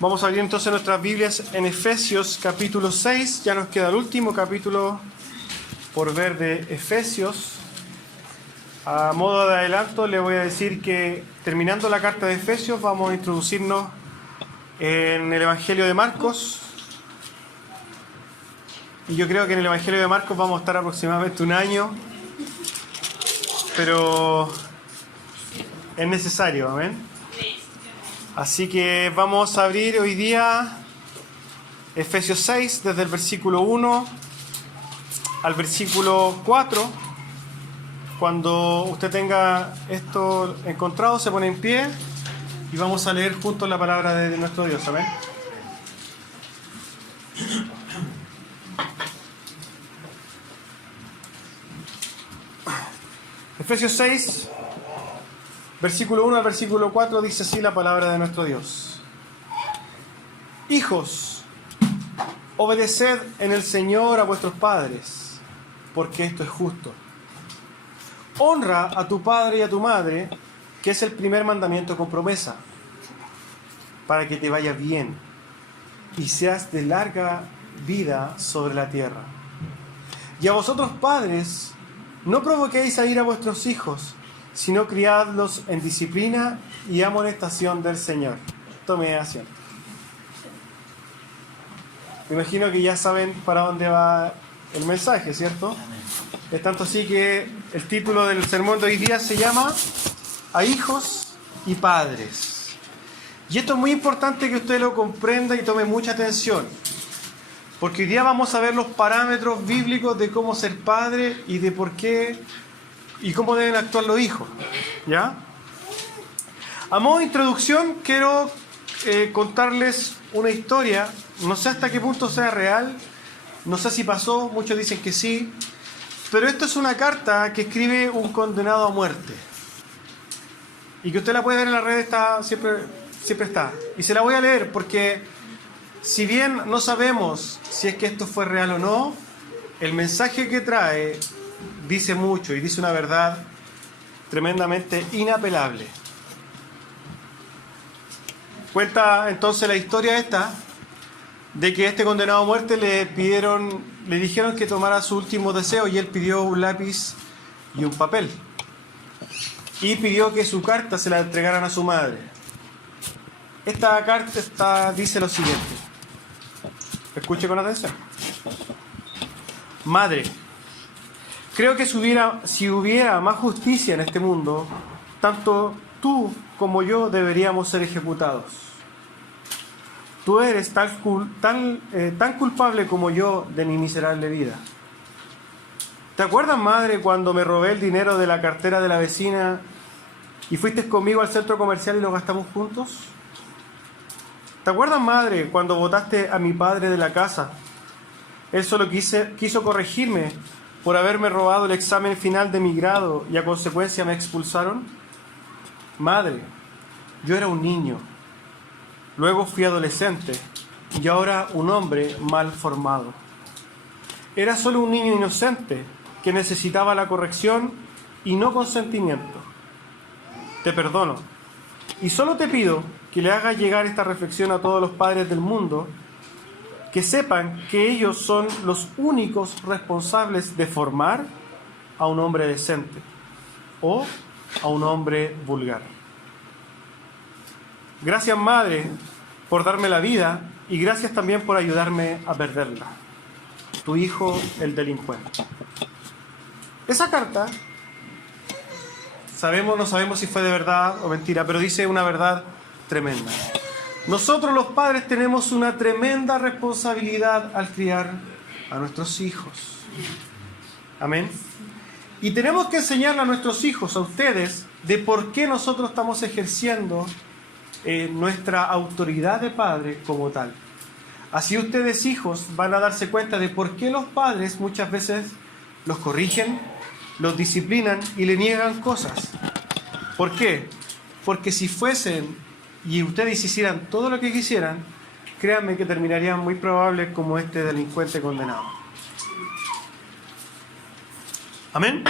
Vamos a abrir entonces nuestras Biblias en Efesios capítulo 6. Ya nos queda el último capítulo por ver de Efesios. A modo de adelanto le voy a decir que terminando la carta de Efesios vamos a introducirnos en el Evangelio de Marcos. Y yo creo que en el Evangelio de Marcos vamos a estar aproximadamente un año, pero es necesario, amén. Así que vamos a abrir hoy día Efesios 6 desde el versículo 1 al versículo 4. Cuando usted tenga esto encontrado, se pone en pie y vamos a leer juntos la palabra de nuestro Dios, amén. Efesios 6, versículo 1 al versículo 4 dice así la palabra de nuestro Dios. Hijos, obedeced en el Señor a vuestros padres, porque esto es justo. Honra a tu padre y a tu madre, que es el primer mandamiento con promesa, para que te vaya bien y seas de larga vida sobre la tierra. Y a vosotros padres, no provoquéis a ir a vuestros hijos, sino criadlos en disciplina y amonestación del Señor. Tome asiento. Me imagino que ya saben para dónde va el mensaje, ¿cierto? Es tanto así que el título del sermón de hoy día se llama A hijos y padres. Y esto es muy importante que usted lo comprenda y tome mucha atención, porque hoy día vamos a ver los parámetros bíblicos de cómo ser padre y de por qué y cómo deben actuar los hijos, ¿ya? A modo de introducción quiero contarles una historia. No sé hasta qué punto sea real, no sé si pasó, muchos dicen que sí, pero esto es una carta que escribe un condenado a muerte y que usted la puede ver en la red, está, siempre está, y se la voy a leer porque si bien no sabemos si es que esto fue real o no, el mensaje que trae dice mucho y dice una verdad tremendamente inapelable. Cuenta entonces la historia esta de que este condenado a muerte le dijeron que tomara su último deseo y él pidió un lápiz y un papel y pidió que su carta se la entregaran a su madre. Esta carta dice lo siguiente. Escuche con atención. Madre, creo que si hubiera más justicia en este mundo, tanto tú como yo deberíamos ser ejecutados. Tú eres tan culpable como yo de mi miserable vida. ¿Te acuerdas, madre, cuando me robé el dinero de la cartera de la vecina y fuiste conmigo al centro comercial y lo gastamos juntos? ¿Te acuerdas, madre, cuando botaste a mi padre de la casa? Él solo quiso corregirme por haberme robado el examen final de mi grado y a consecuencia me expulsaron. Madre, yo era un niño, luego fui adolescente y ahora un hombre mal formado. Era solo un niño inocente que necesitaba la corrección y no consentimiento. Te perdono y solo te pido que le hagas llegar esta reflexión a todos los padres del mundo, que sepan que ellos son los únicos responsables de formar a un hombre decente o a un hombre vulgar. Gracias, madre, por darme la vida y gracias también por ayudarme a perderla. Tu hijo, el delincuente. Esa carta, no sabemos si fue de verdad o mentira, pero dice una verdad tremenda. Nosotros los padres tenemos una tremenda responsabilidad al criar a nuestros hijos. Amén. Y tenemos que enseñarle a nuestros hijos, a ustedes, de por qué nosotros estamos ejerciendo nuestra autoridad de padre como tal. Así ustedes, hijos, van a darse cuenta de por qué los padres muchas veces los corrigen, los disciplinan y le niegan cosas. ¿Por qué? Porque si fuesen y ustedes hicieran todo lo que quisieran, créanme que terminarían muy probables como este delincuente condenado. ¿Amén?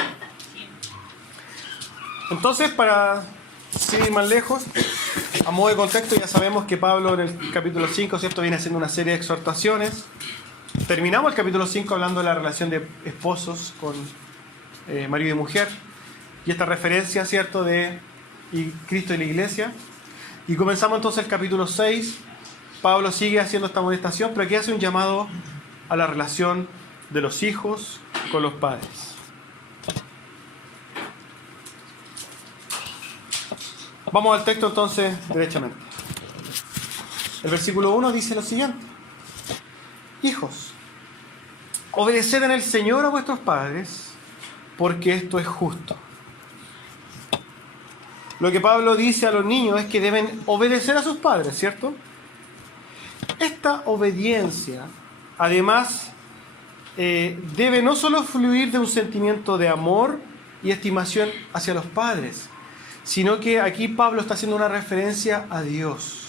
Entonces, para sin ir más lejos, a modo de contexto, ya sabemos que Pablo en el capítulo 5, ¿cierto?, viene haciendo una serie de exhortaciones. Terminamos el capítulo 5 hablando de la relación de esposos con marido y mujer, y esta referencia, ¿cierto?, de Cristo y la iglesia. Y comenzamos entonces el capítulo 6. Pablo sigue haciendo esta amonestación, pero aquí hace un llamado a la relación de los hijos con los padres. Vamos al texto entonces derechamente. El versículo 1 dice lo siguiente: Hijos, obedeced en el Señor a vuestros padres, porque esto es justo. Lo que Pablo dice a los niños es que deben obedecer a sus padres, ¿cierto? Esta obediencia, además, debe no solo fluir de un sentimiento de amor y estimación hacia los padres, sino que aquí Pablo está haciendo una referencia a Dios.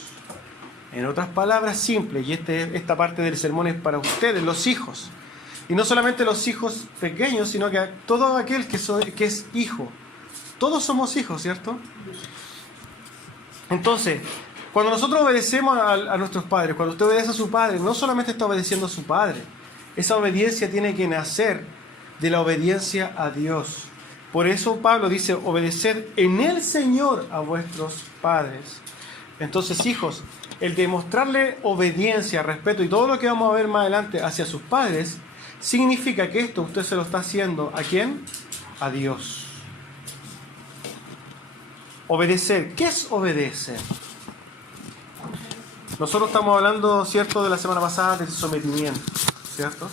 En otras palabras simples, y esta parte del sermón es para ustedes, los hijos. Y no solamente los hijos pequeños, sino que todo aquel que es hijo. Todos somos hijos, ¿cierto? Entonces, cuando nosotros obedecemos a nuestros padres, cuando usted obedece a su padre, no solamente está obedeciendo a su padre. Esa obediencia tiene que nacer de la obediencia a Dios. Por eso Pablo dice, obedeced en el Señor a vuestros padres. Entonces, hijos, el demostrarle obediencia, respeto y todo lo que vamos a ver más adelante hacia sus padres, significa que esto usted se lo está haciendo ¿a quién? A Dios. Obedecer. ¿Qué es obedecer? Nosotros estamos hablando, ¿cierto?, de la semana pasada del sometimiento, ¿cierto?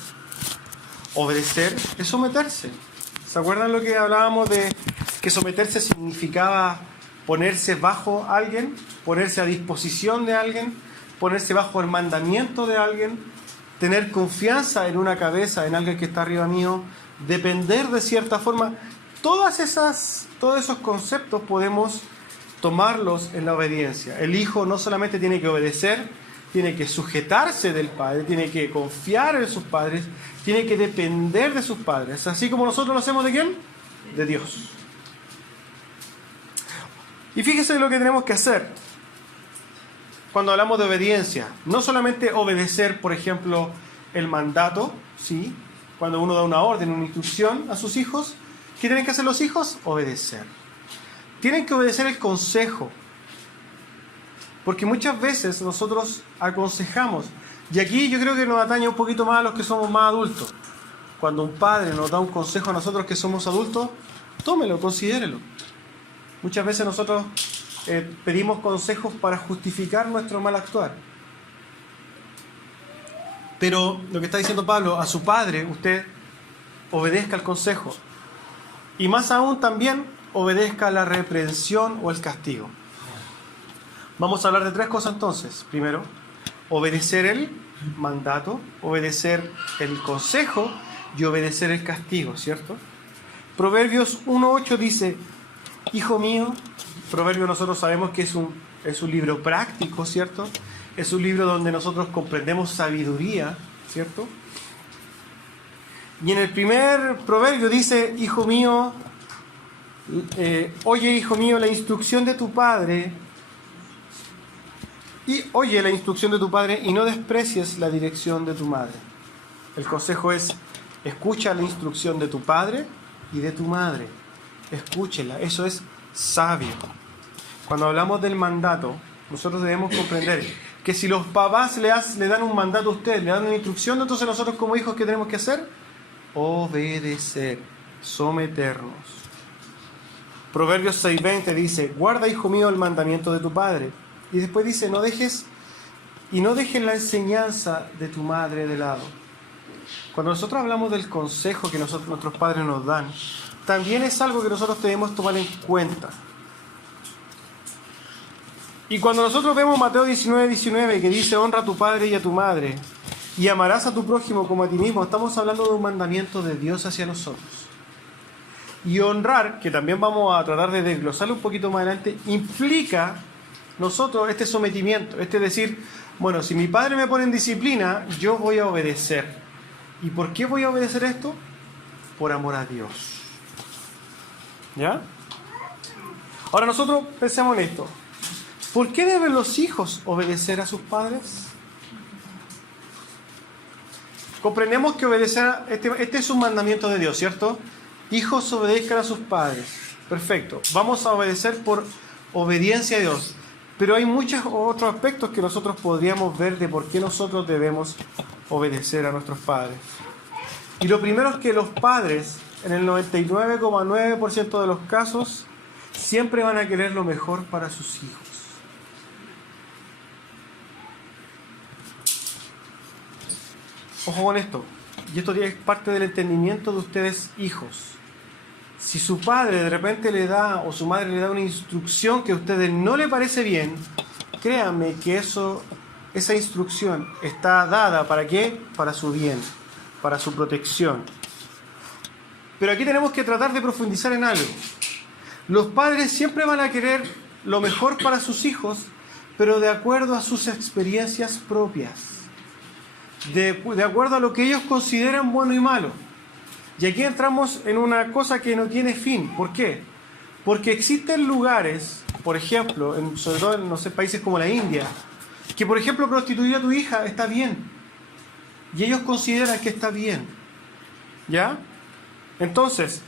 Obedecer es someterse. ¿Se acuerdan lo que hablábamos de que someterse significaba ponerse bajo alguien, ponerse a disposición de alguien, ponerse bajo el mandamiento de alguien, tener confianza en una cabeza, en alguien que está arriba mío, depender de cierta forma? Todos esos conceptos podemos tomarlos en la obediencia. El hijo no solamente tiene que obedecer, tiene que sujetarse del padre, tiene que confiar en sus padres, tiene que depender de sus padres, así como nosotros lo hacemos ¿de quién? De Dios. Y fíjese lo que tenemos que hacer cuando hablamos de obediencia. No solamente obedecer, por ejemplo, el mandato, ¿sí?, cuando uno da una orden, una instrucción a sus hijos. ¿Qué tienen que hacer los hijos? Obedecer. Tienen que obedecer el consejo. Porque muchas veces nosotros aconsejamos, y aquí yo creo que nos atañe un poquito más a los que somos más adultos. Cuando un padre nos da un consejo a nosotros que somos adultos, tómelo, considérelo. Muchas veces nosotros pedimos consejos para justificar nuestro mal actuar. Pero lo que está diciendo Pablo, a su padre, usted obedezca el consejo. Y más aún también obedezca la reprensión o el castigo. Vamos a hablar de tres cosas entonces. Primero, obedecer el mandato, obedecer el consejo y obedecer el castigo, ¿cierto? Proverbios 1:8 dice, hijo mío, Proverbios nosotros sabemos que es un libro práctico, ¿cierto? Es un libro donde nosotros comprendemos sabiduría, ¿cierto? Y en el primer proverbio dice, hijo mío, oye, hijo mío, la instrucción de tu padre, y oye la instrucción de tu padre y no desprecies la dirección de tu madre. El consejo es, escucha la instrucción de tu padre y de tu madre. Escúchela, eso es sabio. Cuando hablamos del mandato, nosotros debemos comprender que si los papás le dan un mandato a usted, le dan una instrucción, entonces nosotros como hijos, ¿qué tenemos que hacer? Obedecer, someternos. Proverbios 6:20 dice, guarda, hijo mío, el mandamiento de tu padre. Y después dice, no dejes la enseñanza de tu madre de lado. Cuando nosotros hablamos del consejo que nuestros padres nos dan, también es algo que nosotros debemos tomar en cuenta. Y cuando nosotros vemos Mateo 19:19, que dice, honra a tu padre y a tu madre, y amarás a tu prójimo como a ti mismo, estamos hablando de un mandamiento de Dios hacia nosotros. Y honrar, que también vamos a tratar de desglosarlo un poquito más adelante, implica nosotros este sometimiento, este decir, bueno, si mi padre me pone en disciplina, yo voy a obedecer. ¿Y por qué voy a obedecer esto? Por amor a Dios. ¿Ya? Ahora nosotros pensemos en esto. ¿Por qué deben los hijos obedecer a sus padres? Comprendemos que obedecer, este es un mandamiento de Dios, ¿cierto? Hijos, obedezcan a sus padres. Perfecto. Vamos a obedecer por obediencia a Dios. Pero hay muchos otros aspectos que nosotros podríamos ver de por qué nosotros debemos obedecer a nuestros padres. Y lo primero es que los padres, en el 99,9% de los casos, siempre van a querer lo mejor para sus hijos. Ojo con esto, y esto es parte del entendimiento de ustedes hijos. Si su padre de repente le da, o su madre le da una instrucción que a ustedes no le parece bien, créanme que esa instrucción está dada ¿para qué? Para su bien, para su protección. Pero aquí tenemos que tratar de profundizar en algo. Los padres siempre van a querer lo mejor para sus hijos, pero de acuerdo a sus experiencias propias. De acuerdo a lo que ellos consideran bueno y malo. Y aquí entramos en una cosa que no tiene fin. ¿Por qué? Porque existen lugares, por ejemplo, sobre todo en países como la India, que por ejemplo prostituir a tu hija está bien. Y ellos consideran que está bien. ¿Ya? Entonces,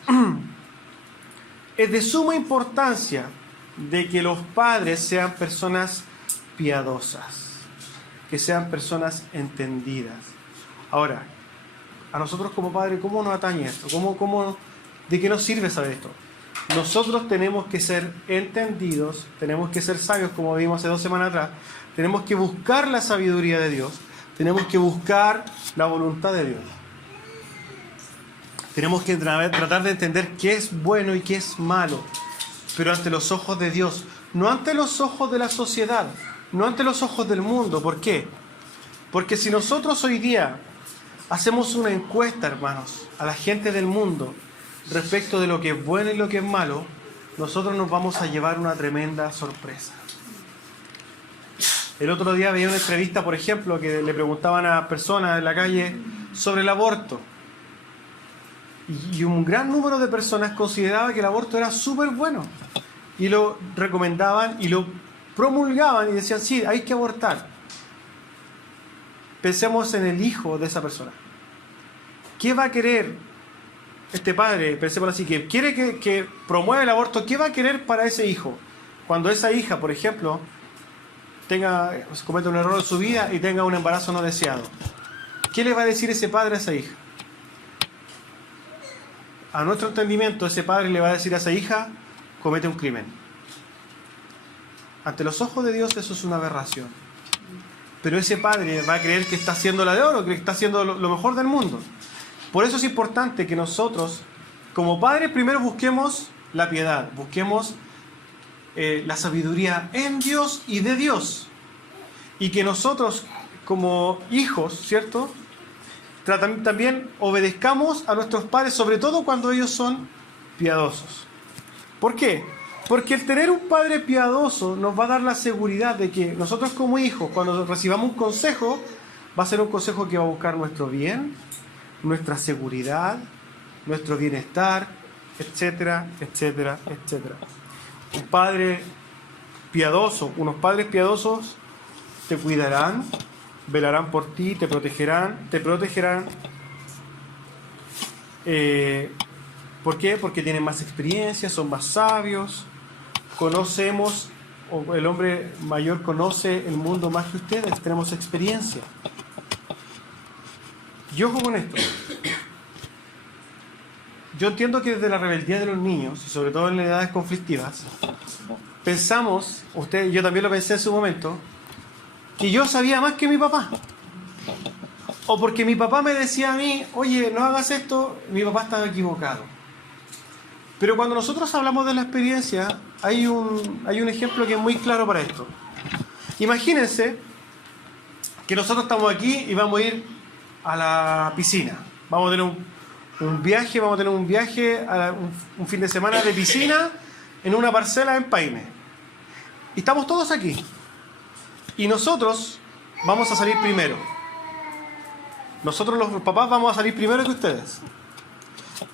es de suma importancia de que los padres sean personas piadosas, que sean personas entendidas. Ahora, a nosotros como padres, ¿cómo nos atañe esto? ¿De qué nos sirve saber esto? Nosotros tenemos que ser entendidos, tenemos que ser sabios, como vimos hace 2 semanas atrás, tenemos que buscar la sabiduría de Dios, tenemos que buscar la voluntad de Dios. Tenemos que tratar de entender qué es bueno y qué es malo, pero ante los ojos de Dios, no ante los ojos de la sociedad, no ante los ojos del mundo. ¿Por qué? Porque si nosotros hoy día hacemos una encuesta, hermanos, a la gente del mundo respecto de lo que es bueno y lo que es malo, nosotros nos vamos a llevar una tremenda sorpresa. El otro día veía una entrevista, por ejemplo, que le preguntaban a personas en la calle sobre el aborto. Y un gran número de personas consideraba que el aborto era súper bueno. Y lo recomendaban y lo promulgaban y decían, sí, hay que abortar. Pensemos en el hijo de esa persona. ¿Qué va a querer este padre, pensemos así, que quiere que promueva el aborto? ¿Qué va a querer para ese hijo? Cuando esa hija, por ejemplo, cometa un error en su vida y tenga un embarazo no deseado. ¿Qué le va a decir ese padre a esa hija? A nuestro entendimiento, ese padre le va a decir a esa hija, comete un crimen. Ante los ojos de Dios eso es una aberración. Pero ese padre va a creer que está haciendo la de oro, que está haciendo lo mejor del mundo. Por eso es importante que nosotros, como padres, primero busquemos la piedad, busquemos la sabiduría en Dios y de Dios. Y que nosotros, como hijos, ¿cierto?, también obedezcamos a nuestros padres, sobre todo cuando ellos son piadosos. ¿Por qué? Porque el tener un padre piadoso nos va a dar la seguridad de que nosotros como hijos, cuando recibamos un consejo, va a ser un consejo que va a buscar nuestro bien, nuestra seguridad, nuestro bienestar, etcétera, etcétera, etcétera. Un padre piadoso, unos padres piadosos te cuidarán, velarán por ti, te protegerán. ¿Por qué? Porque tienen más experiencia, son más sabios, conocemos, o el hombre mayor conoce el mundo más que ustedes, tenemos experiencia. Y ojo con esto. Yo entiendo que desde la rebeldía de los niños, y sobre todo en edades conflictivas, pensamos, yo también lo pensé en su momento, que yo sabía más que mi papá. O porque mi papá me decía a mí, oye, no hagas esto, mi papá estaba equivocado. Pero cuando nosotros hablamos de la experiencia, hay un ejemplo que es muy claro para esto. Imagínense que nosotros estamos aquí y vamos a ir a la piscina. Vamos a tener un viaje, un fin de semana de piscina en una parcela en Paine. Y estamos todos aquí. Y nosotros vamos a salir primero. Nosotros los papás vamos a salir primero que ustedes.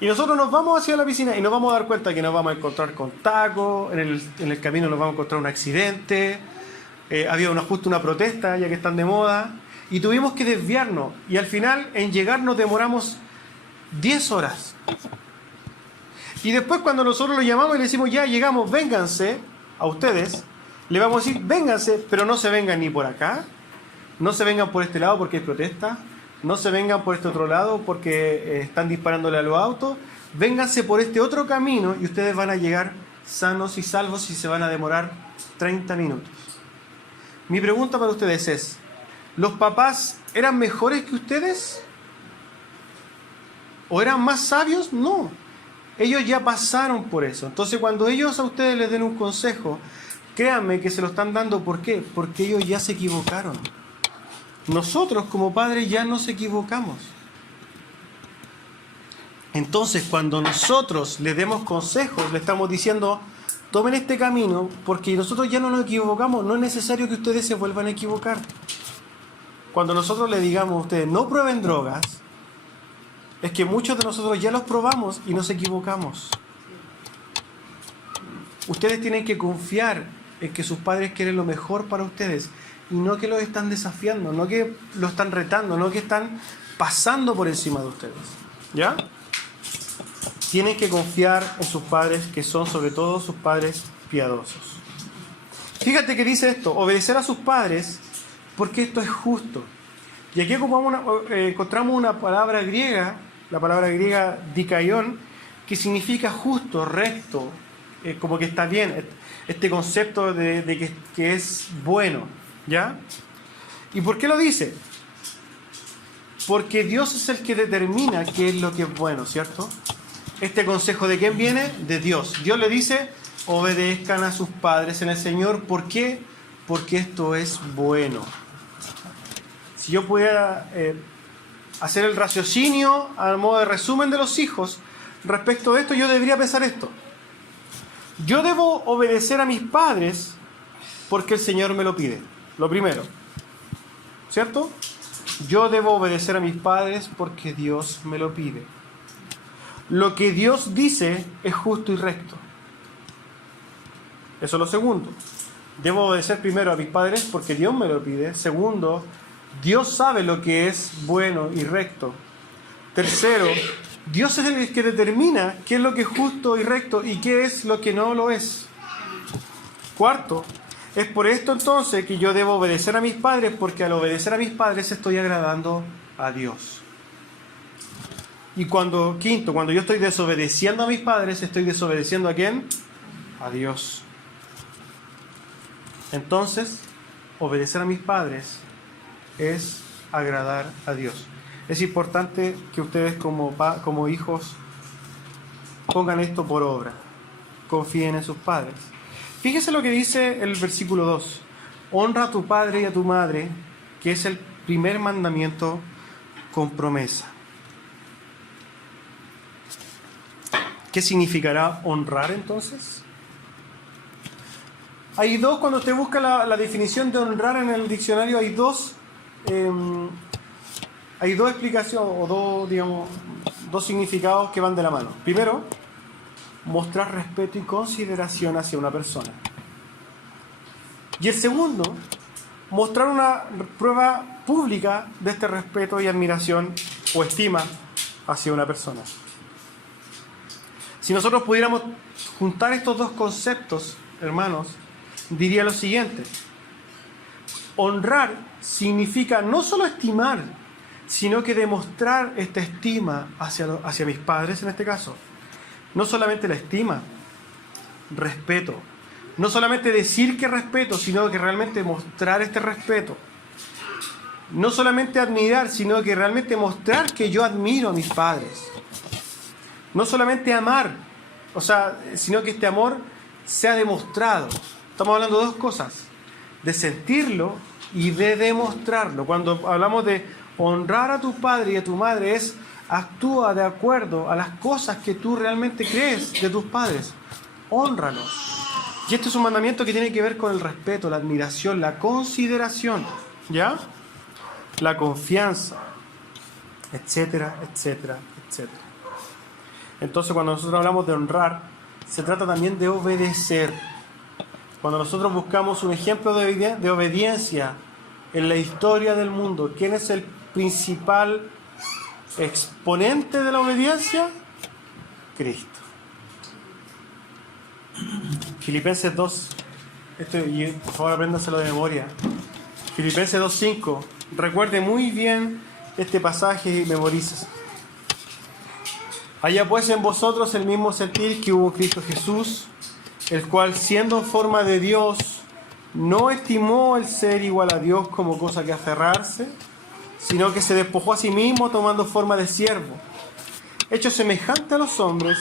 Y nosotros nos vamos hacia la piscina y nos vamos a dar cuenta que nos vamos a encontrar con tacos, en el camino nos vamos a encontrar un accidente, había justo una protesta ya que están de moda, y tuvimos que desviarnos. Y al final, en llegar nos demoramos 10 horas. Y después cuando nosotros lo llamamos y le decimos, ya llegamos, vénganse, a ustedes, le vamos a decir, vénganse, pero no se vengan ni por acá, no se vengan por este lado porque hay protesta, no se vengan por este otro lado porque están disparándole a los autos, vénganse por este otro camino y ustedes van a llegar sanos y salvos y se van a demorar 30 minutos. Mi pregunta para ustedes es, ¿los papás eran mejores que ustedes? ¿O eran más sabios? No. Ellos ya pasaron por eso. Entonces, cuando ellos a ustedes les den un consejo, créanme que se lo están dando. ¿Por qué? Porque ellos ya se equivocaron. Nosotros, como padres, ya nos equivocamos. Entonces, cuando nosotros les demos consejos, le estamos diciendo, tomen este camino, porque nosotros ya no nos equivocamos. No es necesario que ustedes se vuelvan a equivocar. Cuando nosotros le digamos a ustedes, no prueben drogas, es que muchos de nosotros ya los probamos y nos equivocamos. Ustedes tienen que confiar en que sus padres quieren lo mejor para ustedes y no que los están desafiando, no que los están retando, no que están pasando por encima de ustedes. ¿Ya? Tienen que confiar en sus padres, que son sobre todo sus padres piadosos. Fíjate que dice esto, obedecer a sus padres porque esto es justo. Y aquí encontramos una palabra griega, la palabra griega dikaion, que significa justo, recto, como que está bien, este concepto de que es bueno, ¿ya? ¿Y por qué lo dice? Porque Dios es el que determina qué es lo que es bueno, ¿cierto? Este consejo, ¿de quién viene? De Dios. Dios le dice, obedezcan a sus padres en el Señor. ¿Por qué? Porque esto es bueno. Si yo pudiera hacer el raciocinio a modo de resumen de los hijos respecto a esto, yo debería pensar esto. Yo debo obedecer a mis padres porque el Señor me lo pide. Lo primero. ¿Cierto? Yo debo obedecer a mis padres porque Dios me lo pide. Lo que Dios dice es justo y recto. Eso es lo segundo. Debo obedecer primero a mis padres porque Dios me lo pide. Segundo, Dios sabe lo que es bueno y recto. Tercero, Dios es el que determina qué es lo que es justo y recto y qué es lo que no lo es. Cuarto, es por esto entonces que yo debo obedecer a mis padres, porque al obedecer a mis padres estoy agradando a Dios. Y quinto, cuando yo estoy desobedeciendo a mis padres, estoy desobedeciendo ¿a quién? A Dios. Entonces, obedecer a mis padres es agradar a Dios. Es importante que ustedes como hijos pongan esto por obra. Confíen en sus padres. Fíjese lo que dice el versículo 2. Honra a tu padre y a tu madre, que es el primer mandamiento con promesa. ¿Qué significará honrar entonces? Hay dos, cuando usted busca la definición de honrar en el diccionario, hay dos explicaciones o dos significados que van de la mano. Primero, mostrar respeto y consideración hacia una persona. Y el segundo, mostrar una prueba pública de este respeto y admiración o estima hacia una persona. Si nosotros pudiéramos juntar estos dos conceptos, hermanos, diría lo siguiente. Honrar significa no solo estimar, sino que demostrar esta estima hacia mis padres en este caso. No solamente la estima, respeto. No solamente decir que respeto, sino que realmente mostrar este respeto. No solamente admirar, sino que realmente mostrar que yo admiro a mis padres. No solamente amar, sino que este amor sea demostrado. Estamos hablando de dos cosas, de sentirlo y de demostrarlo. Cuando hablamos de honrar a tu padre y a tu madre, actúa de acuerdo a las cosas que tú realmente crees de tus padres. Hónralos. Y este es un mandamiento que tiene que ver con el respeto, la admiración, la consideración, ¿ya? La confianza, etcétera, etcétera, etcétera. Entonces, cuando nosotros hablamos de honrar, se trata también de obedecer. Cuando nosotros buscamos un ejemplo de obediencia en la historia del mundo, ¿quién es el principal exponente de la obediencia? Cristo. Filipenses 2, y por favor apréndaselo de memoria. Filipenses 2:5. Recuerde muy bien este pasaje y memorice. Haya pues en vosotros el mismo sentir que hubo en Cristo Jesús, el cual siendo en forma de Dios, no estimó el ser igual a Dios como cosa que aferrarse, sino que se despojó a sí mismo tomando forma de siervo, hecho semejante a los hombres,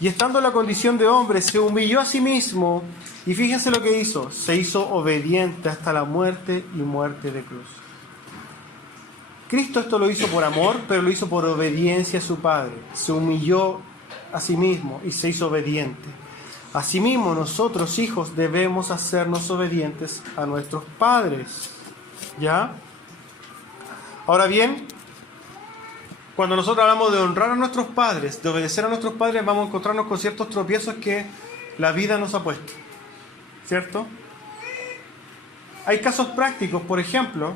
y estando en la condición de hombre, se humilló a sí mismo, y fíjense lo que hizo, se hizo obediente hasta la muerte y muerte de cruz. Cristo esto lo hizo por amor, pero lo hizo por obediencia a su Padre. Se humilló a sí mismo y se hizo obediente. Asimismo, nosotros, hijos, debemos hacernos obedientes a nuestros padres. ¿Ya? Ahora bien, cuando nosotros hablamos de honrar a nuestros padres, de obedecer a nuestros padres, vamos a encontrarnos con ciertos tropiezos que la vida nos ha puesto. ¿Cierto? Hay casos prácticos, por ejemplo,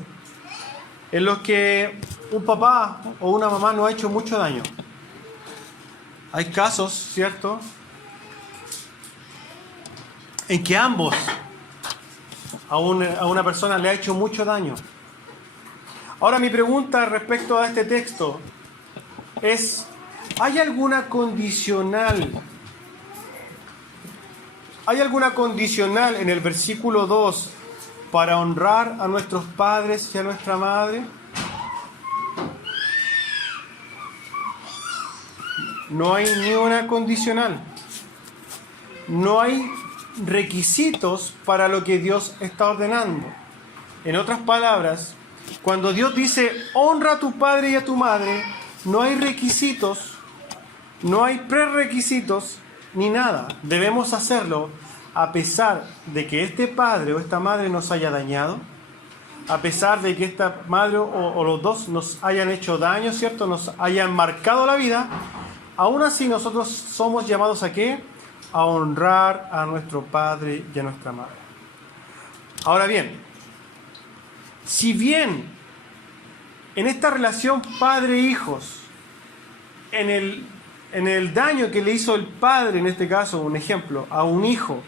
en los que un papá o una mamá nos ha hecho mucho daño. Hay casos, ¿cierto?, en que ambos a una persona le ha hecho mucho daño. Ahora mi pregunta respecto a este texto es, ¿hay alguna condicional? ¿Hay alguna condicional en el versículo 2 para honrar a nuestros padres y a nuestra madre? No hay ni una condicional. No hay requisitos para lo que Dios está ordenando. En otras palabras, cuando Dios dice honra a tu padre y a tu madre, no hay requisitos, no hay prerequisitos ni nada. Debemos hacerlo a pesar de que este padre o esta madre nos haya dañado, a pesar de que esta madre o los dos nos hayan hecho daño, ¿cierto?, nos hayan marcado la vida. Aún así nosotros somos llamados ¿a qué? A honrar a nuestro padre y a nuestra madre. Ahora bien, si bien en esta relación padre-hijos, en el daño que le hizo el padre, en este caso, un ejemplo, a un hijo,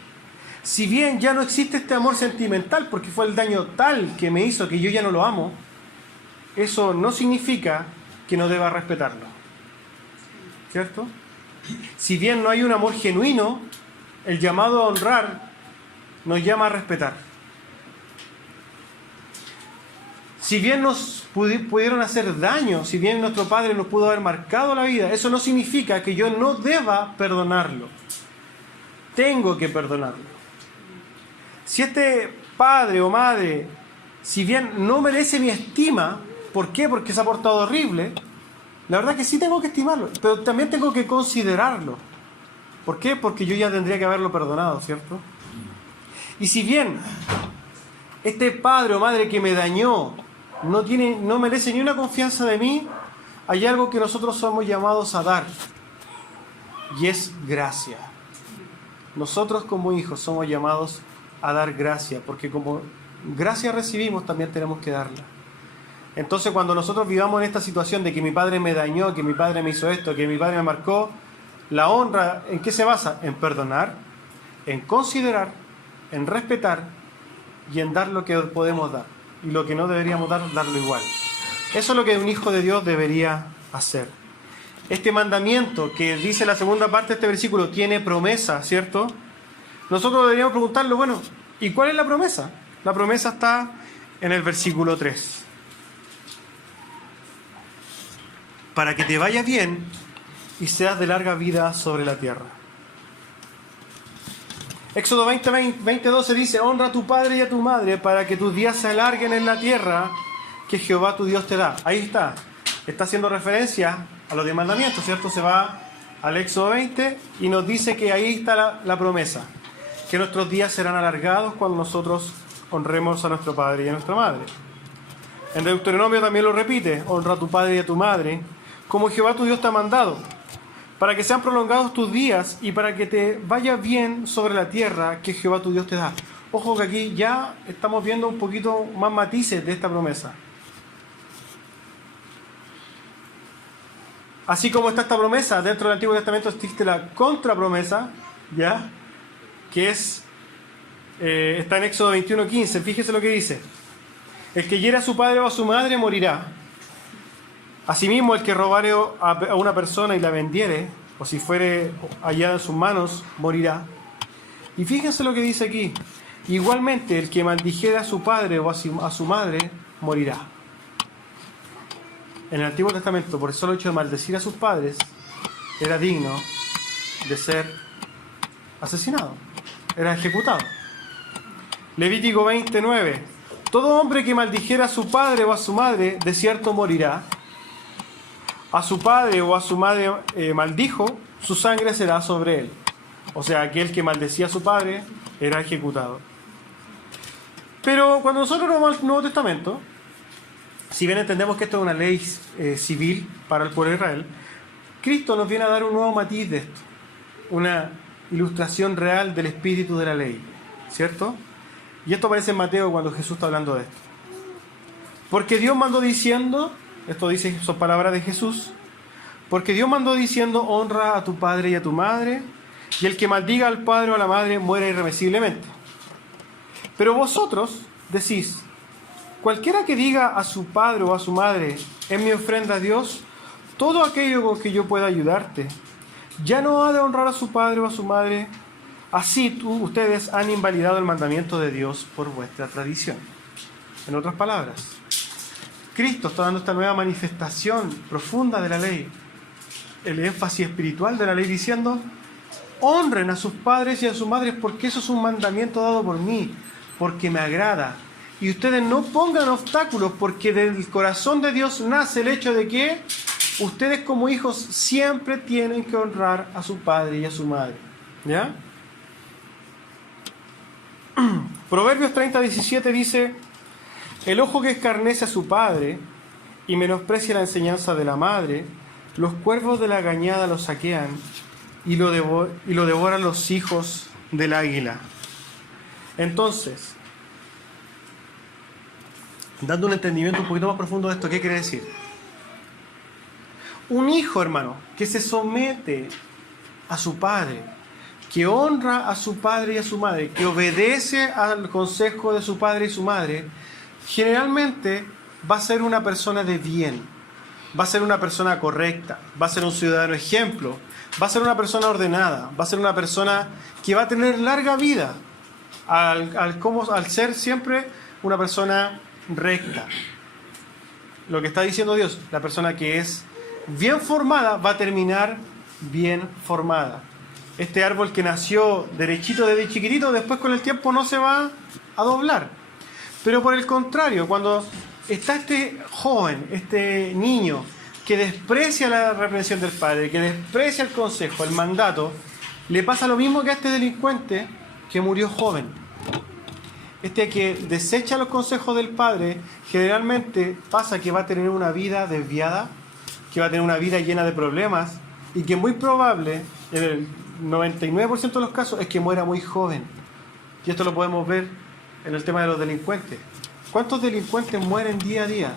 si bien ya no existe este amor sentimental, porque fue el daño tal que me hizo que yo ya no lo amo, eso no significa que no deba respetarlo. ¿Cierto? Si bien no hay un amor genuino, el llamado a honrar nos llama a respetar. Si bien nos pudieron hacer daño, si bien nuestro padre nos pudo haber marcado la vida, eso no significa que yo no deba perdonarlo. Tengo que perdonarlo. Si este padre o madre, si bien no merece mi estima, ¿por qué? Porque se ha portado horrible. La verdad que sí tengo que estimarlo, pero también tengo que considerarlo. ¿Por qué? Porque yo ya tendría que haberlo perdonado, ¿cierto? Y si bien este padre o madre que me dañó no merece ni una confianza de mí, hay algo que nosotros somos llamados a dar, y es gracia. Nosotros como hijos somos llamados a dar gracia, porque como gracia recibimos, también tenemos que darla. Entonces, cuando nosotros vivamos en esta situación de que mi padre me dañó, que mi padre me hizo esto, que mi padre me marcó, la honra, ¿en qué se basa? En perdonar, en considerar, en respetar y en dar lo que podemos dar. Y lo que no deberíamos dar, darlo igual. Eso es lo que un hijo de Dios debería hacer. Este mandamiento que dice la segunda parte de este versículo tiene promesa, ¿cierto? Nosotros deberíamos preguntarlo, bueno, ¿y cuál es la promesa? La promesa está en el versículo 3. Para que te vaya bien y seas de larga vida sobre la tierra. Éxodo 20:12 dice, honra a tu padre y a tu madre para que tus días se alarguen en la tierra que Jehová tu Dios te da. Ahí está haciendo referencia a los 10 mandamientos, ¿cierto? Se va al Éxodo 20 y nos dice que ahí está la promesa, que nuestros días serán alargados cuando nosotros honremos a nuestro padre y a nuestra madre. En Deuteronomio también lo repite, honra a tu padre y a tu madre, como Jehová tu Dios te ha mandado, para que sean prolongados tus días y para que te vaya bien sobre la tierra que Jehová tu Dios te da. Ojo que aquí ya estamos viendo un poquito más matices de esta promesa. Así como está esta promesa, dentro del Antiguo Testamento existe la contrapromesa, ¿ya? Que es, está en Éxodo 21:15. Fíjese lo que dice. El que hiera a su padre o a su madre morirá. Asimismo, el que robare a una persona y la vendiere, o si fuere hallada en sus manos, morirá. Y fíjense lo que dice aquí. Igualmente, el que maldijera a su padre o a su madre, morirá. En el Antiguo Testamento, por el solo hecho de maldecir a sus padres, era digno de ser asesinado, era ejecutado. Levítico 29. Todo hombre que maldijera a su padre o a su madre, de cierto morirá. A su padre o a su madre maldijo, su sangre será sobre él. O sea, aquel que maldecía a su padre era ejecutado. Pero cuando nosotros vamos al Nuevo Testamento, si bien entendemos que esto es una ley civil para el pueblo de Israel, Cristo nos viene a dar un nuevo matiz de esto, una ilustración real del espíritu de la ley, ¿cierto? Y esto aparece en Mateo cuando Jesús está hablando de esto. Porque Dios mandó diciendo, son palabras de Jesús, porque Dios mandó diciendo, honra a tu padre y a tu madre, y el que maldiga al padre o a la madre muera irremisiblemente. Pero vosotros decís, cualquiera que diga a su padre o a su madre, en mi ofrenda a Dios, todo aquello con que yo pueda ayudarte, ya no ha de honrar a su padre o a su madre. Así ustedes han invalidado el mandamiento de Dios por vuestra tradición. En otras palabras, Cristo está dando esta nueva manifestación profunda de la ley, el énfasis espiritual de la ley, diciendo, honren a sus padres y a sus madres porque eso es un mandamiento dado por mí, porque me agrada. Y ustedes no pongan obstáculos, porque del corazón de Dios nace el hecho de que ustedes como hijos siempre tienen que honrar a su padre y a su madre. ¿Ya? Proverbios 30:17 dice, el ojo que escarnece a su padre y menosprecia la enseñanza de la madre, los cuervos de la gañada lo saquean y lo devoran los hijos del águila. Entonces, dando un entendimiento un poquito más profundo de esto, ¿qué quiere decir? Un hijo, hermano, que se somete a su padre, que honra a su padre y a su madre, que obedece al consejo de su padre y su madre, generalmente va a ser una persona de bien, va a ser una persona correcta, va a ser un ciudadano ejemplo, va a ser una persona ordenada, va a ser una persona que va a tener larga vida, al ser siempre una persona recta. Lo que está diciendo Dios, la persona que es bien formada va a terminar bien formada. Este árbol que nació derechito desde chiquitito, después con el tiempo no se va a doblar. Pero por el contrario, cuando está este joven, este niño, que desprecia la reprensión del padre, que desprecia el consejo, el mandato, le pasa lo mismo que a este delincuente que murió joven. Este que desecha los consejos del padre, generalmente pasa que va a tener una vida desviada, que va a tener una vida llena de problemas, y que muy probable, en el 99% de los casos, es que muera muy joven. Y esto lo podemos ver en el tema de los delincuentes. ¿Cuántos delincuentes mueren día a día?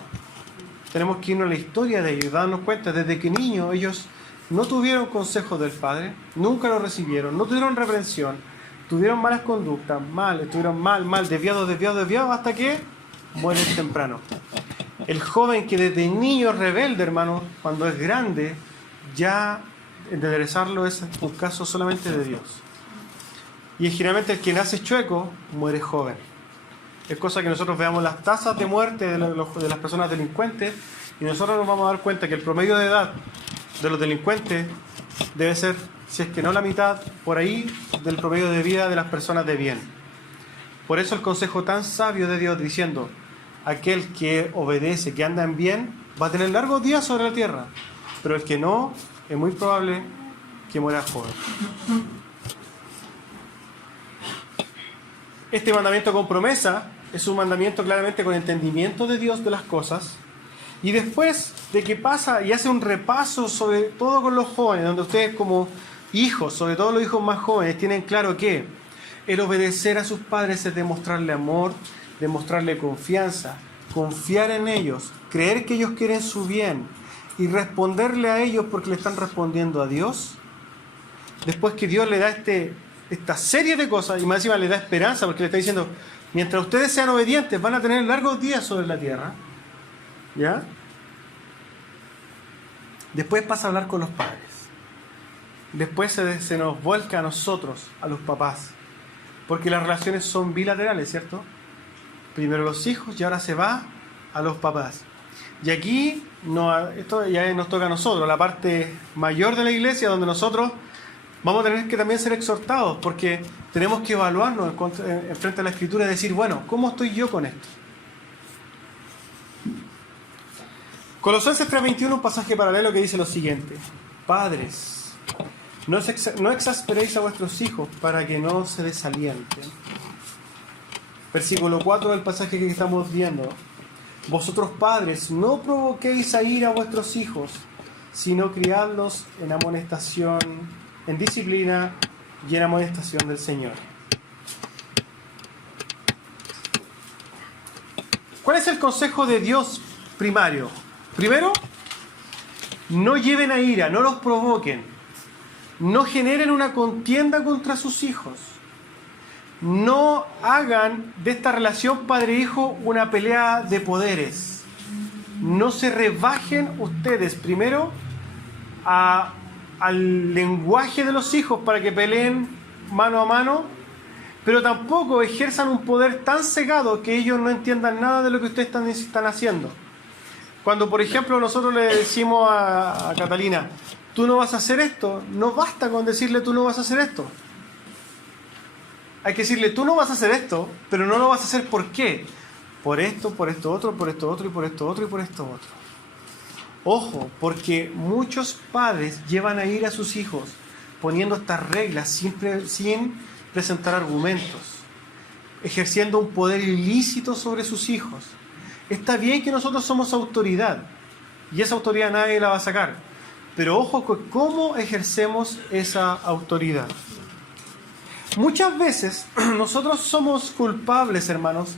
Tenemos que irnos a la historia de ellos, darnos cuenta, desde que niños ellos no tuvieron consejos del padre, nunca lo recibieron, no tuvieron reprensión, tuvieron malas conductas, estuvieron mal, desviados, hasta que mueren temprano. El joven que desde niño es rebelde, hermano, cuando es grande, ya enderezarlo es un caso solamente de Dios. Y generalmente el que nace chueco, muere joven. Es cosa que nosotros veamos las tasas de muerte de las personas delincuentes y nosotros nos vamos a dar cuenta que el promedio de edad de los delincuentes debe ser, si es que no la mitad, por ahí del promedio de vida de las personas de bien. Por eso el consejo tan sabio de Dios diciendo, aquel que obedece, que anda en bien, va a tener largos días sobre la tierra, pero el que no, es muy probable que muera joven. Este mandamiento con promesa es un mandamiento claramente con entendimiento de Dios de las cosas, Y después de que pasa y hace un repaso sobre todo con los jóvenes, donde ustedes como hijos, sobre todo los hijos más jóvenes, tienen claro que el obedecer a sus padres es demostrarle amor, demostrarle confianza, confiar en ellos, creer que ellos quieren su bien y responderle a ellos porque le están respondiendo a Dios. Después que Dios le da esta serie de cosas y más encima le da esperanza porque le está diciendo, mientras ustedes sean obedientes van a tener largos días sobre la tierra. ¿Ya? Después pasa a hablar con los padres. Después se nos vuelca a nosotros, a los papás. Porque las relaciones son bilaterales, ¿cierto? Primero los hijos y ahora se va a los papás. Y aquí, esto ya nos toca a nosotros, la parte mayor de la iglesia, donde nosotros vamos a tener que también ser exhortados, porque tenemos que evaluarnos en frente a la Escritura y decir, bueno, ¿cómo estoy yo con esto? Colosenses 3:21, un pasaje paralelo que dice lo siguiente: Padres, no exasperéis a vuestros hijos para que no se desalienten. Versículo 4 del pasaje que estamos viendo: Vosotros padres, no provoquéis a ira a vuestros hijos, sino criadlos en amonestación, en disciplina y en amonestación del Señor. ¿Cuál es el consejo de Dios primario? Primero, no lleven a ira, no los provoquen, no generen una contienda contra sus hijos, no hagan de esta relación padre-hijo una pelea de poderes, no se rebajen ustedes primero al lenguaje de los hijos para que peleen mano a mano, pero tampoco ejerzan un poder tan cegado que ellos no entiendan nada de lo que ustedes están haciendo. Cuando, por ejemplo, nosotros le decimos a Catalina, tú no vas a hacer esto, no basta con decirle tú no vas a hacer esto. Hay que decirle tú no vas a hacer esto, pero no lo vas a hacer ¿por qué? Por esto otro, por esto otro y por esto otro y por esto otro. Ojo, porque muchos padres llevan a ir a sus hijos poniendo estas reglas sin presentar argumentos, ejerciendo un poder ilícito sobre sus hijos. Está bien que nosotros somos autoridad y esa autoridad nadie la va a sacar, pero ojo con cómo ejercemos esa autoridad. Muchas veces nosotros somos culpables, hermanos,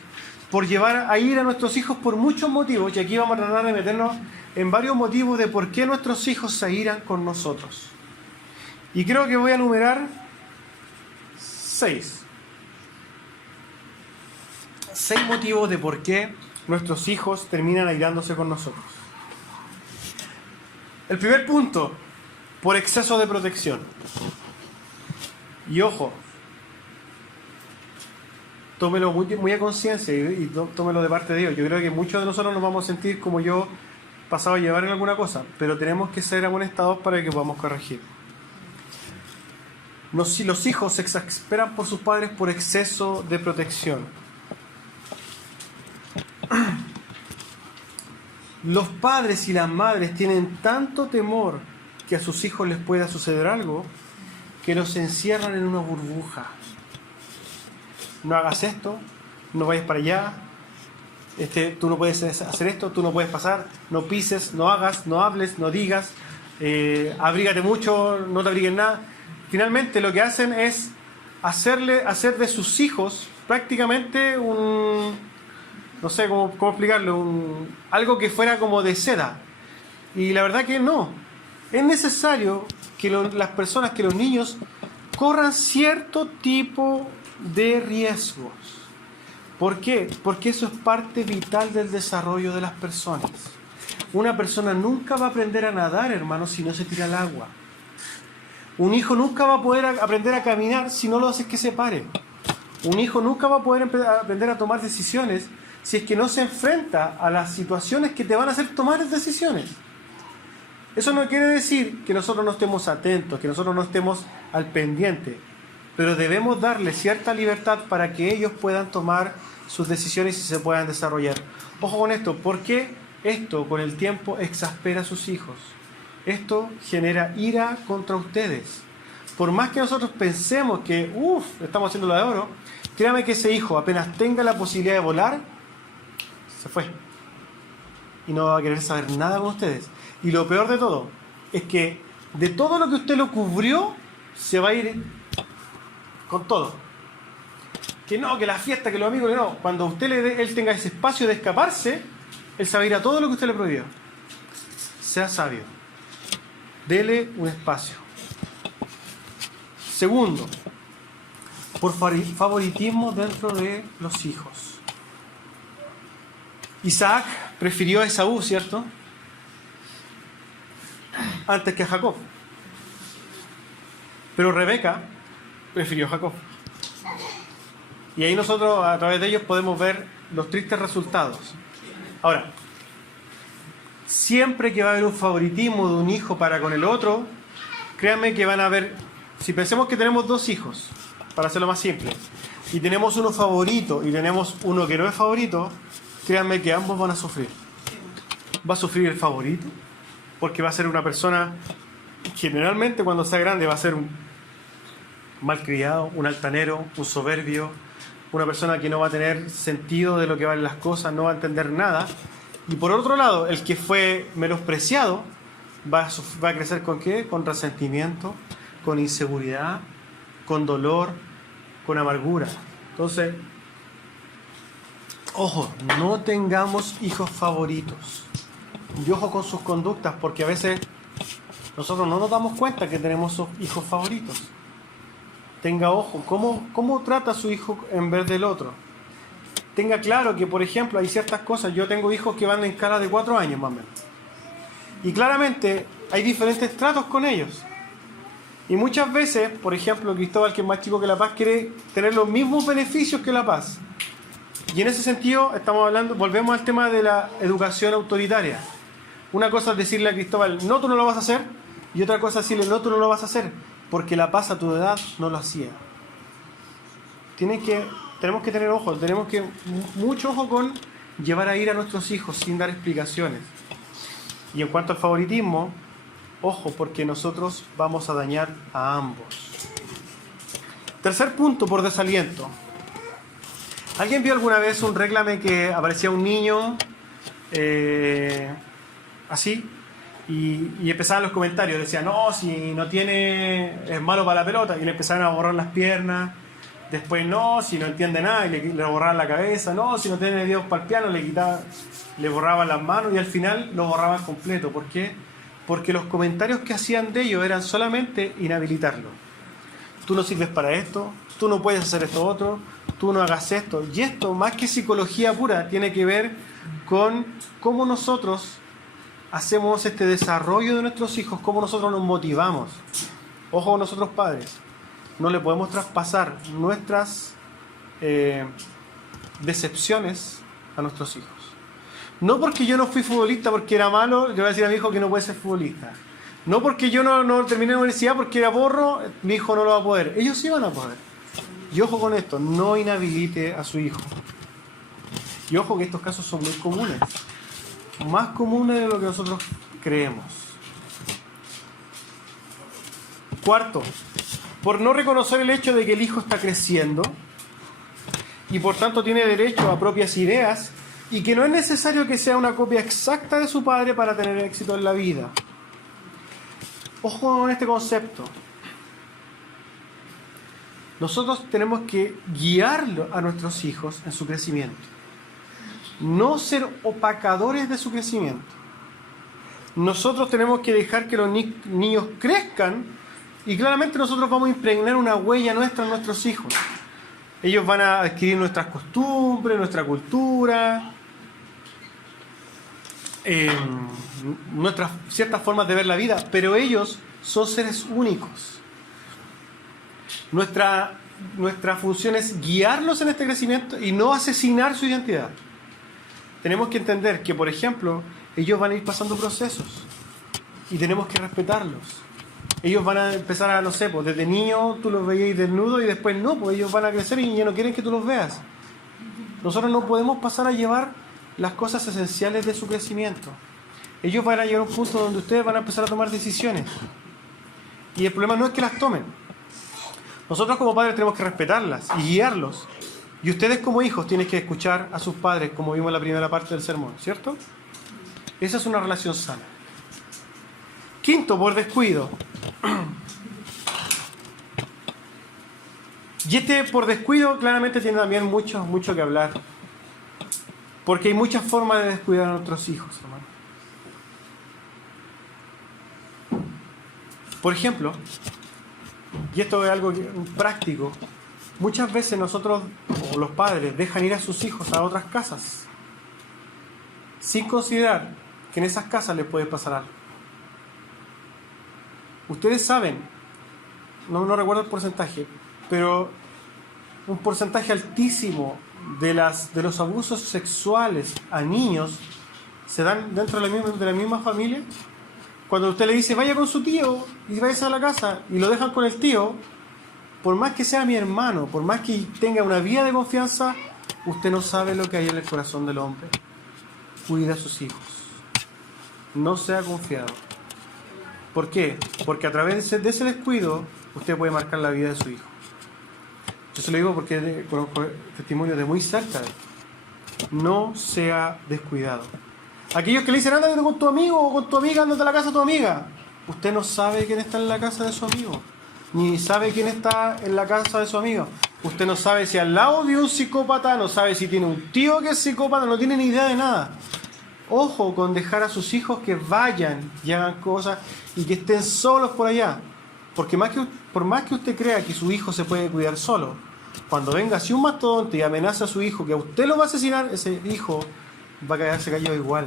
por llevar a ir a nuestros hijos por muchos motivos, y aquí vamos a tratar de meternos en varios motivos de por qué nuestros hijos se airan con nosotros. Y creo que voy a enumerar 6 motivos de por qué nuestros hijos terminan airándose con nosotros. El primer punto, por exceso de protección. Y ojo, tómelo muy a conciencia y tómelo de parte de Dios. Yo creo que muchos de nosotros nos vamos a sentir como yo pasado a llevar en alguna cosa, pero tenemos que ser amonestados para que podamos corregir. Si los hijos se exasperan por sus padres por exceso de protección. Los padres y las madres tienen tanto temor que a sus hijos les pueda suceder algo que los encierran en una burbuja. No hagas esto, no vayas para allá, tú no puedes hacer esto, tú no puedes pasar, no pises, no hagas, no hables, no digas, abrígate mucho, no te abrigues nada. Finalmente lo que hacen es hacer de sus hijos prácticamente no sé cómo explicarlo, algo que fuera como de seda. Y la verdad que no. Es necesario que los niños corran cierto tipo de riesgos. ¿Por qué? Porque eso es parte vital del desarrollo de las personas. Una persona nunca va a aprender a nadar, hermano, si no se tira al agua. Un hijo nunca va a poder aprender a caminar si no lo haces que se pare. Un hijo nunca va a poder aprender a tomar decisiones si es que no se enfrenta a las situaciones que te van a hacer tomar decisiones. Eso no quiere decir que nosotros no estemos atentos, que nosotros no estemos al pendiente, pero debemos darle cierta libertad para que ellos puedan tomar sus decisiones y se puedan desarrollar. Ojo con esto, porque esto con el tiempo exaspera a sus hijos. Esto genera ira contra ustedes. Por más que nosotros pensemos que, estamos haciendo la de oro, créame que ese hijo apenas tenga la posibilidad de volar, se fue. y no va a querer saber nada con ustedes. Y lo peor de todo es que de todo lo que usted lo cubrió, se va a ir con todo. Que no, que la fiesta, que los amigos, que no. Cuando usted él tenga ese espacio de escaparse, él se va a ir a todo lo que usted le prohibió. Sea sabio. Dele un espacio. Segundo, por favoritismo dentro de los hijos. Isaac prefirió a Esaú, ¿cierto?, antes que a Jacob. Pero Rebeca prefirió a Jacob. Y ahí nosotros, a través de ellos, podemos ver los tristes resultados. Ahora, siempre que va a haber un favoritismo de un hijo para con el otro, créanme que van a haber, si pensemos que tenemos dos hijos, para hacerlo más simple, y tenemos uno favorito y tenemos uno que no es favorito, créanme que ambos van a sufrir. Va a sufrir el favorito, porque va a ser una persona, generalmente cuando sea grande, va a ser un malcriado, un altanero, un soberbio, una persona que no va a tener sentido de lo que valen las cosas, no va a entender nada. Y por otro lado, el que fue menospreciado va a crecer ¿con qué? Con resentimiento, con inseguridad, con dolor, con amargura. Entonces, ojo, no tengamos hijos favoritos. Y ojo con sus conductas, porque a veces nosotros no nos damos cuenta que tenemos esos hijos favoritos. Tenga ojo, ¿cómo trata a su hijo en vez del otro? Tenga claro que, por ejemplo, hay ciertas cosas. Yo tengo hijos que van en escala de 4 años más o menos. Y claramente hay diferentes tratos con ellos. Y muchas veces, por ejemplo, Cristóbal, que es más chico que La Paz, quiere tener los mismos beneficios que La Paz. Y en ese sentido, volvemos al tema de la educación autoritaria. Una cosa es decirle a Cristóbal, no, tú no lo vas a hacer, y otra cosa es decirle, no, tú no lo vas a hacer, porque La Paz a tu edad no lo hacía. Tenemos que tener ojo, mucho ojo con llevar a ir a nuestros hijos sin dar explicaciones. Y en cuanto al favoritismo, ojo, porque nosotros vamos a dañar a ambos. Tercer punto, por desaliento. ¿Alguien vio alguna vez un réclame que aparecía un niño así? Y empezaban los comentarios, decían, no, si no tiene, es malo para la pelota, y le empezaban a borrar las piernas. Después, no, si no entiende nada, y le borraban la cabeza. No, si no tiene dedos para el piano, le borraban las manos, y al final lo borraban completo. ¿Por qué? Porque los comentarios que hacían de ellos eran solamente inhabilitarlo. Tú no sirves para esto, tú no puedes hacer esto otro, tú no hagas esto. Y esto, más que psicología pura, tiene que ver con cómo nosotros hacemos este desarrollo de nuestros hijos, cómo nosotros nos motivamos. Ojo, nosotros padres, no le podemos traspasar nuestras decepciones a nuestros hijos. No porque yo no fui futbolista porque era malo, le voy a decir a mi hijo que no puede ser futbolista. No porque yo no terminé la universidad porque era borro, mi hijo no lo va a poder. Ellos sí van a poder. Y ojo con esto, no inhabilite a su hijo. Y ojo que estos casos son muy comunes. Más comunes de lo que nosotros creemos. Cuarto, por no reconocer el hecho de que el hijo está creciendo y por tanto tiene derecho a propias ideas y que no es necesario que sea una copia exacta de su padre para tener éxito en la vida. Ojo con este concepto. Nosotros tenemos que guiarlo a nuestros hijos en su crecimiento. No ser opacadores de su crecimiento. Nosotros tenemos que dejar que los niños crezcan y claramente nosotros vamos a impregnar una huella nuestra en nuestros hijos. Ellos van a adquirir nuestras costumbres, nuestra cultura, nuestras ciertas formas de ver la vida, pero ellos son seres únicos. Nuestra función es guiarlos en este crecimiento y no asesinar su identidad. Tenemos que entender que, por ejemplo, ellos van a ir pasando procesos y tenemos que respetarlos. Ellos van a empezar a, no sé, pues desde niños tú los veías desnudos y después no, pues ellos van a crecer y ya no quieren que tú los veas. Nosotros no podemos pasar a llevar las cosas esenciales de su crecimiento. Ellos van a llegar a un punto donde ustedes van a empezar a tomar decisiones. Y el problema no es que las tomen. Nosotros como padres tenemos que respetarlas y guiarlos. Y ustedes como hijos tienen que escuchar a sus padres, como vimos en la primera parte del sermón, ¿cierto? Esa es una relación sana. Quinto, por descuido. Y este por descuido claramente tiene también mucho que hablar. Porque hay muchas formas de descuidar a nuestros hijos, hermano. Por ejemplo, y esto es algo práctico, muchas veces nosotros, o los padres, dejan ir a sus hijos a otras casas sin considerar que en esas casas les puede pasar algo. Ustedes saben, no recuerdo el porcentaje, pero un porcentaje altísimo de los abusos sexuales a niños se dan dentro de la misma familia. Cuando usted le dice, vaya con su tío y vaya a la casa y lo dejan con el tío, por más que sea mi hermano, por más que tenga una vía de confianza, usted no sabe lo que hay en el corazón del hombre. Cuida a sus hijos. No sea confiado. ¿Por qué? Porque a través de ese descuido, usted puede marcar la vida de su hijo. Yo se lo digo porque conozco testimonio de muy cerca. No sea descuidado. Aquellos que le dicen, ándate con tu amigo o con tu amiga, ándate a la casa de tu amiga. Usted no sabe quién está en la casa de su amigo. Ni sabe quién está en la casa de su amigo. Usted no sabe si al lado vive un psicópata, no sabe si tiene un tío que es psicópata, no tiene ni idea de nada. Ojo con dejar a sus hijos que vayan y hagan cosas y que estén solos por allá. Porque por más que usted crea que su hijo se puede cuidar solo, cuando venga así un mastodonte y amenaza a su hijo que a usted lo va a asesinar, ese hijo va a quedarse callado igual.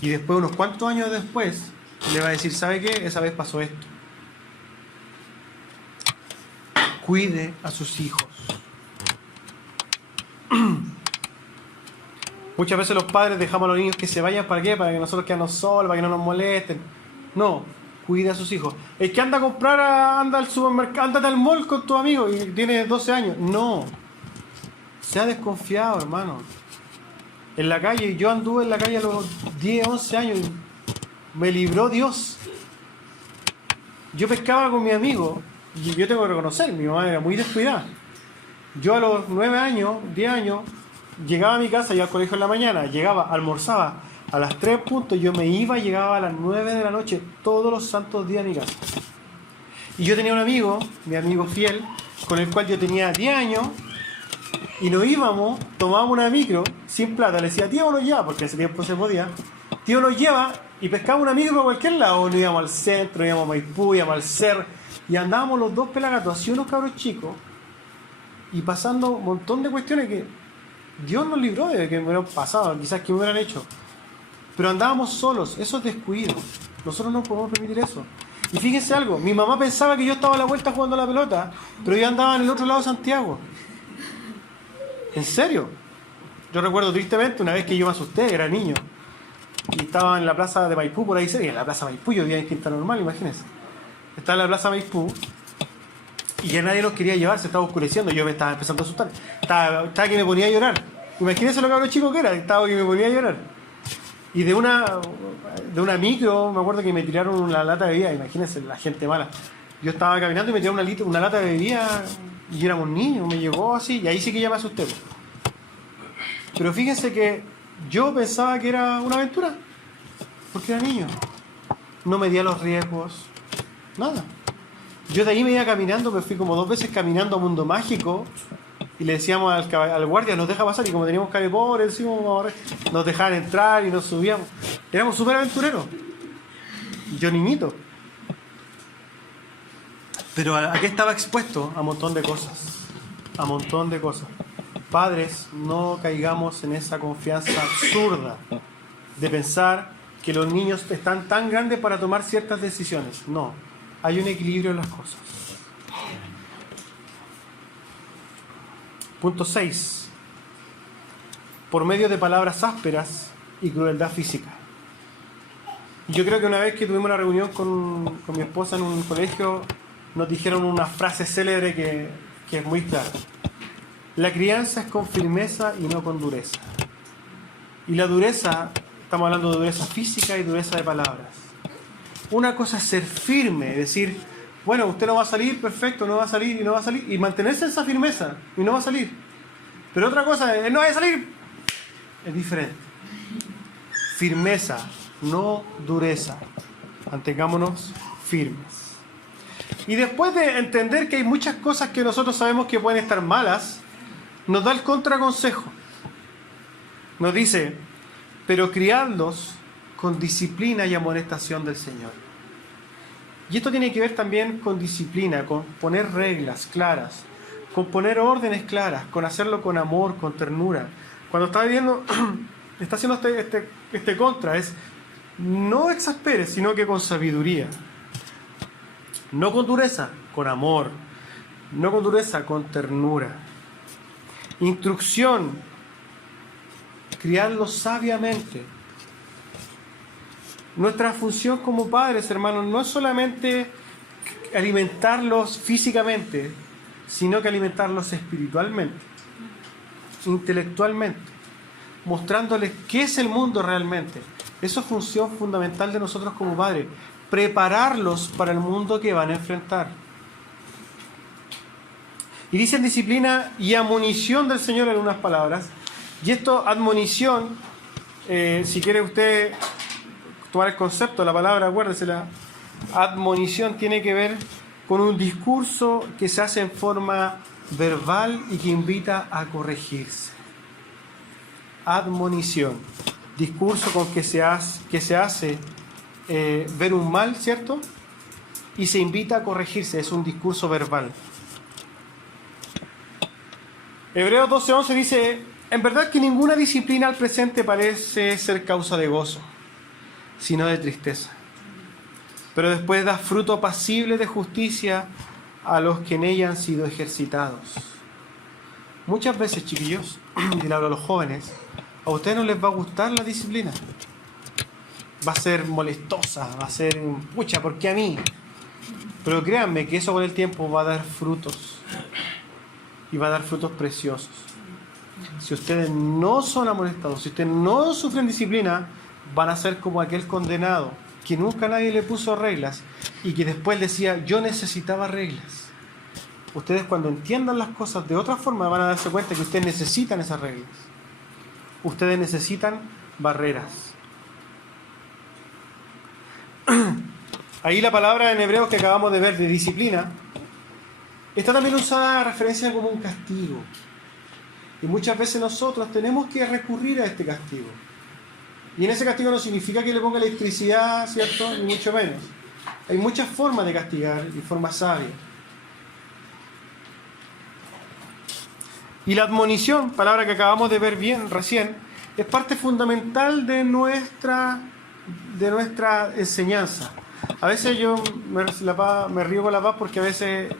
Y después, unos cuantos años después, le va a decir, ¿sabe qué? Esa vez pasó esto. Cuide a sus hijos. Muchas veces los padres dejamos a los niños que se vayan, ¿para qué? Para que nosotros quedemos solos, para que no nos molesten. No, cuide a sus hijos. El que anda a comprar, anda al supermercado, ándate al mall con tu amigo y tiene 12 años. No. Sea desconfiado, hermano. En la calle, yo anduve en la calle a los 10, 11 años y me libró Dios. Yo pescaba con mi amigo y yo tengo que reconocer, mi mamá era muy descuidada. Yo a los 9 años, 10 años, llegaba a mi casa, iba al colegio en la mañana, llegaba, almorzaba a las 3 puntos, yo me iba y llegaba a las 9 de la noche todos los santos días a mi casa. Y yo tenía un amigo, mi amigo fiel, con el cual yo tenía 10 años, y nos íbamos, tomábamos una micro, sin plata, le decía, tío, nos lleva, porque en ese tiempo se podía, tío, nos lleva, y pescábamos una micro para cualquier lado, nos íbamos al centro, íbamos a Maipú, íbamos al cerro, y andábamos los dos pelagatos, así unos cabros chicos, y pasando un montón de cuestiones que Dios nos libró de que me hubieran pasado, quizás que me hubieran hecho. Pero andábamos solos, eso es descuido. Nosotros no podemos permitir eso. Y fíjense algo, mi mamá pensaba que yo estaba a la vuelta jugando a la pelota, pero yo andaba en el otro lado de Santiago. ¿En serio? Yo recuerdo tristemente una vez que yo me asusté, era niño, y estaba en la plaza de Maipú, por ahí cerca, en la plaza Maipú, yo vivía en Quinta Normal, imagínense. Estaba en la plaza Maipú, y ya nadie nos quería llevar, se estaba oscureciendo, yo me estaba empezando a asustar. Estaba que me ponía a llorar. Imagínense lo cabrón chico que era, estaba que me ponía a llorar. Y de una micro, me acuerdo que me tiraron una lata de bebida, imagínense, la gente mala. Yo estaba caminando y me tiraron una lata de bebida, y éramos niños, me llegó así, y ahí sí que ya me asusté. Pero fíjense que yo pensaba que era una aventura, porque era niño. No medía los riesgos, nada. Yo de ahí me iba caminando, me fui como 2 veces caminando a Mundo Mágico y le decíamos al guardia, nos deja pasar, y como teníamos cara de pobre, decimos, nos dejaban entrar y nos subíamos. Éramos súper aventureros. Yo niñito. Pero ¿a qué estaba expuesto? A un montón de cosas. A un montón de cosas. Padres, no caigamos en esa confianza absurda de pensar que los niños están tan grandes para tomar ciertas decisiones. No. Hay un equilibrio en las cosas. Punto 6. Por medio de palabras ásperas y crueldad física. Yo creo que una vez que tuvimos una reunión con mi esposa en un colegio, nos dijeron una frase célebre que es muy clara. La crianza es con firmeza y no con dureza. Y la dureza, estamos hablando de dureza física y dureza de palabras. Una cosa es ser firme, decir, bueno, usted no va a salir, perfecto, no va a salir y no va a salir, y mantenerse en esa firmeza y no va a salir. Pero otra cosa es, no va a salir, es diferente. firmeza, no dureza. Mantengámonos firmes. Y después de entender que hay muchas cosas que nosotros sabemos que pueden estar malas, nos da el contraconsejo. Nos dice, pero criadlos con disciplina y amonestación del Señor. Y esto tiene que ver también con disciplina, con poner reglas claras, con poner órdenes claras, con hacerlo con amor, con ternura. Cuando está viendo, está haciendo este contra, es no exasperes, sino que con sabiduría. No con dureza, con amor. No con dureza, con ternura. Instrucción, criarlos sabiamente. Nuestra función como padres, hermanos, no es solamente alimentarlos físicamente, sino que alimentarlos espiritualmente, intelectualmente, mostrándoles qué es el mundo realmente. Eso es función fundamental de nosotros como padres, prepararlos para el mundo que van a enfrentar. Y dicen disciplina y admonición del Señor en unas palabras. Y esto, admonición, si quiere usted tomar el concepto, la palabra, acuérdese, la admonición tiene que ver con un discurso que se hace en forma verbal y que invita a corregirse. Admonición, discurso con que se hace ver un mal, ¿cierto? Y se invita a corregirse, es un discurso verbal. Hebreos 12:11 dice, en verdad que ninguna disciplina al presente parece ser causa de gozo, sino de tristeza. Pero después da fruto apacible de justicia a los que en ella han sido ejercitados. Muchas veces, chiquillos, y le hablo a los jóvenes, a ustedes no les va a gustar la disciplina. Va a ser molestosa, va a ser, pucha, ¿por qué a mí? Pero créanme que eso con el tiempo va a dar frutos. Y va a dar frutos preciosos. Si ustedes no son amonestados, si ustedes no sufren disciplina, van a ser como aquel condenado que nunca nadie le puso reglas y que después decía, yo necesitaba reglas. Ustedes cuando entiendan las cosas de otra forma van a darse cuenta que ustedes necesitan esas reglas. Ustedes necesitan barreras. Ahí la palabra en hebreo que acabamos de ver de disciplina está también usada a referencia como un castigo. Y muchas veces nosotros tenemos que recurrir a este castigo. Y en ese castigo no significa que le ponga electricidad, ¿cierto? Ni mucho menos. Hay muchas formas de castigar y formas sabias. Y la admonición, palabra que acabamos de ver bien recién, es parte fundamental de nuestra enseñanza. A veces yo me río con la Paz porque a veces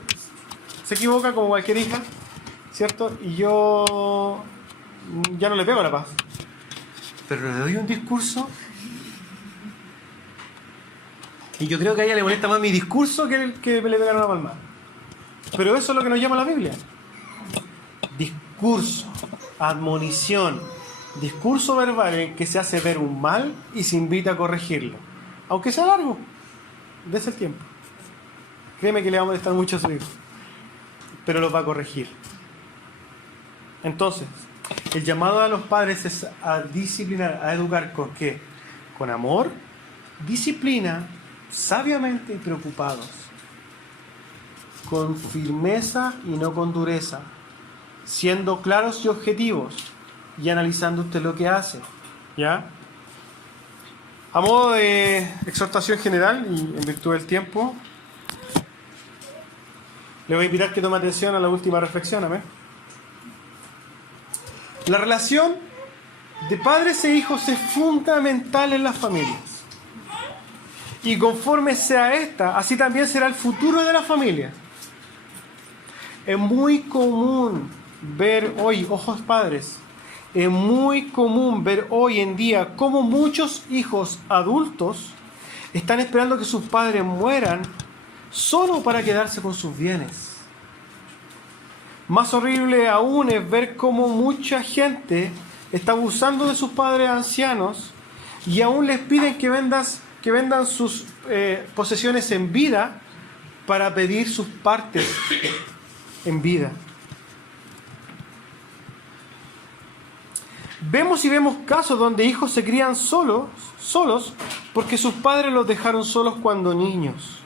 se equivoca como cualquier hija, ¿cierto? Y yo ya no le pego a la Paz. Pero le doy un discurso y yo creo que a ella le molesta más mi discurso que el que me le pegaron una palmada. Pero eso es lo que nos llama la Biblia. Discurso, admonición, discurso verbal en que se hace ver un mal y se invita a corregirlo. Aunque sea largo, dése el tiempo. Créeme que le va a molestar mucho a su hijo, pero lo va a corregir. Entonces, el llamado a los padres es a disciplinar, a educar ¿con qué? Con amor, disciplina, sabiamente y preocupados, con firmeza y no con dureza, siendo claros y objetivos y analizando usted lo que hace, ¿ya? A modo de exhortación general y en virtud del tiempo, le voy a invitar que tome atención a la última reflexión, amén. La relación de padres e hijos es fundamental en las familias. Y conforme sea esta, así también será el futuro de la familia. Es muy común ver hoy, ojos padres, es muy común ver hoy en día cómo muchos hijos adultos están esperando que sus padres mueran solo para quedarse con sus bienes. Más horrible aún es ver cómo mucha gente está abusando de sus padres ancianos y aún les piden que vendan sus posesiones en vida para pedir sus partes en vida. Vemos casos donde hijos se crían solos porque sus padres los dejaron solos cuando niños.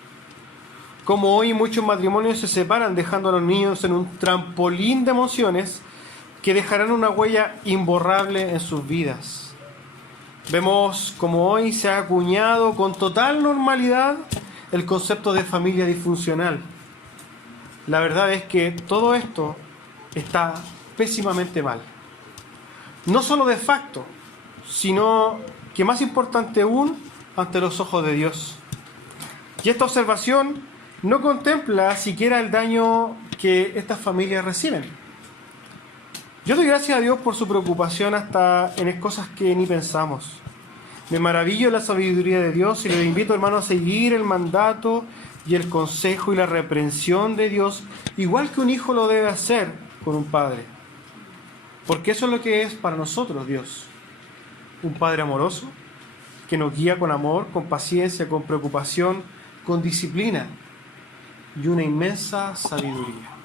Como hoy muchos matrimonios se separan dejando a los niños en un trampolín de emociones que dejarán una huella imborrable en sus vidas. Vemos como hoy se ha acuñado con total normalidad el concepto de familia disfuncional. La verdad es que todo esto está pésimamente mal. No solo de facto, sino que más importante aún, ante los ojos de Dios. Y esta observación no contempla siquiera el daño que estas familias reciben. Yo doy gracias a Dios por su preocupación hasta en cosas que ni pensamos. Me maravillo de la sabiduría de Dios y les invito, hermanos, a seguir el mandato y el consejo y la reprensión de Dios, igual que un hijo lo debe hacer con un padre. Porque eso es lo que es para nosotros Dios. Un Padre amoroso que nos guía con amor, con paciencia, con preocupación, con disciplina y una inmensa sabiduría.